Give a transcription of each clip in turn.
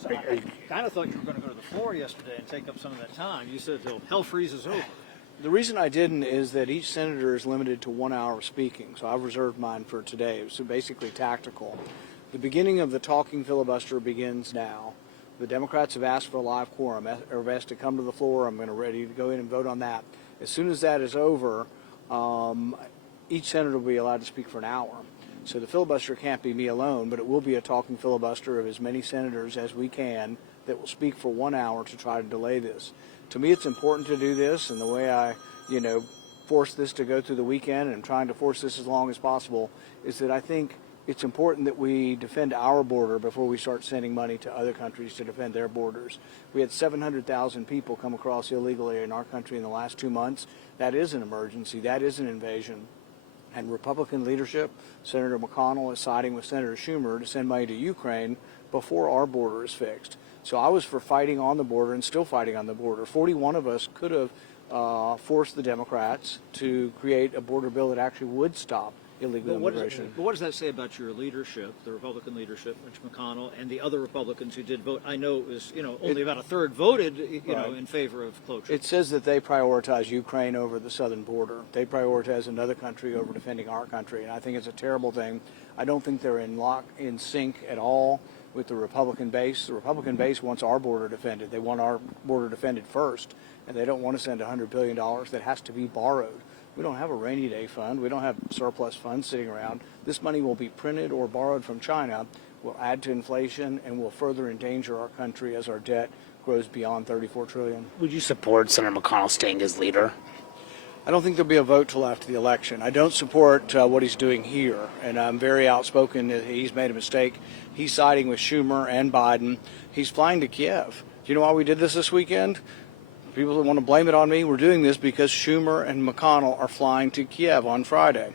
So I kind of thought you were going to go to the floor yesterday and take up some of that time. You said till hell freezes over. The reason I didn't is that each senator is limited to 1 hour of speaking, so I've reserved mine for today. It was basically tactical. The beginning of the talking filibuster begins now. The Democrats have asked for a live quorum. Everybody has to come to the floor. I'm ready to go in and vote on that. As soon as that is over, each senator will be allowed to speak for an hour. So the filibuster can't be me alone, but it will be a talking filibuster of as many senators as we can that will speak for 1 hour to try to delay this. To me, it's important to do this, and the way I, force this to go through the weekend, and I'm trying to force this as long as possible, is that I think it's important that we defend our border before we start sending money to other countries to defend their borders. We had 700,000 people come across illegally in our country in the last 2 months. That is an emergency. That is an invasion. And Republican leadership, Senator McConnell is siding with Senator Schumer to send money to Ukraine before our border is fixed. So I was for fighting on the border and still fighting on the border. 41 of us could have forced the Democrats to create a border bill that actually would stop illegal immigration. But what does that say about your leadership, the Republican leadership, Mitch McConnell, and the other Republicans who did vote? I know it was, only about a third voted, in favor of closure. It says that they prioritize Ukraine over the southern border. They prioritize another country over defending our country, and I think it's a terrible thing. I don't think they're in sync at all with the Republican base. The Republican base wants our border defended. They want our border defended first, and they don't want to send $100 billion that has to be borrowed. We don't have a rainy day fund. We don't have surplus funds sitting around. This money will be printed or borrowed from China, will add to inflation, and will further endanger our country as our debt grows beyond $34 trillion. Would you support Senator McConnell staying as leader? I don't think there'll be a vote till after the election. I don't support what he's doing here, and I'm very outspoken that he's made a mistake. He's siding with Schumer and Biden. He's flying to Kiev. Do you know why we did this weekend? People that want to blame it on me, we're doing this because Schumer and McConnell are flying to Kiev on Friday.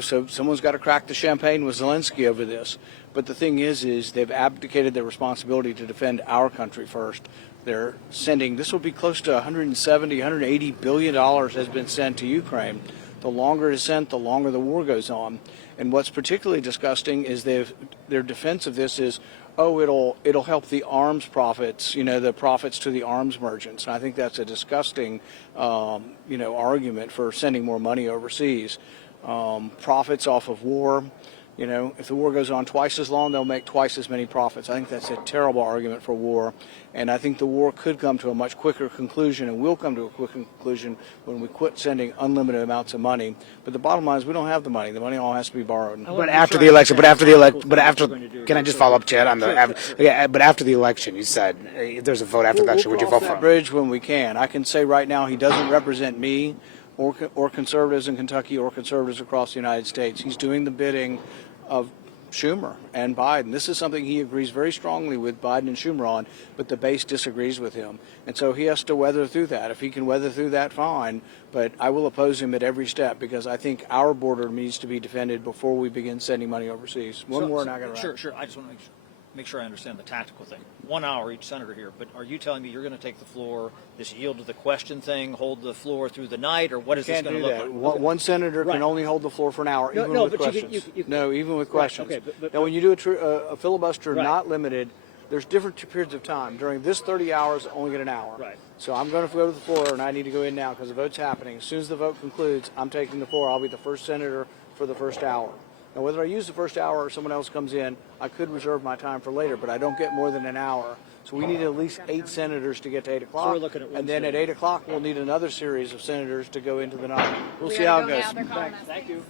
So someone's got to crack the champagne with Zelensky over this. But the thing is they've abdicated their responsibility to defend our country first. They're sending, this will be close to $170, $180 billion has been sent to Ukraine. The longer it is sent, the longer the war goes on. And what's particularly disgusting is their defense of this is, it'll help the arms profits, the profits to the arms merchants. And I think that's a disgusting, argument for sending more money overseas. Profits off of war. If the war goes on twice as long, they'll make twice as many profits. I think that's a terrible argument for war. And I think the war could come to a much quicker conclusion and will come to a quicker conclusion when we quit sending unlimited amounts of money. But the bottom line is we don't have the money. The money all has to be borrowed. But after the election, can I just follow up, Chad, on but after the election, you said if there's a vote after the election, would you vote for him? We'll cross that bridge when we can. I can say right now he doesn't represent me or conservatives in Kentucky or conservatives across the United States. He's doing the bidding of Schumer and Biden. This is something he agrees very strongly with Biden and Schumer on, but the base disagrees with him. And so he has to weather through that. If he can weather through that, fine. But I will oppose him at every step because I think our border needs to be defended before we begin sending money overseas. One more and I got to wrap. Sure. I just want to make sure I understand the tactical thing. 1 hour each senator here, but are you telling me you're going to take the floor, this yield to the question thing, hold the floor through the night, or what is this going to look like? One senator can only hold the floor for an hour, even with questions. Even with questions. Okay, but now, when you do a filibuster not limited, there's different periods of time. During this 30 hours, I only get an hour. Right. So I'm going to go to the floor, and I need to go in now because the vote's happening. As soon as the vote concludes, I'm taking the floor. I'll be the first senator for the first hour. Now, whether I use the first hour or someone else comes in, I could reserve my time for later, but I don't get more than an hour. So we need at least 8 senators to get to 8 o'clock. So we're looking at and then at 8 o'clock, we'll need another series of senators to go into the night. We'll see how it goes. Thank you.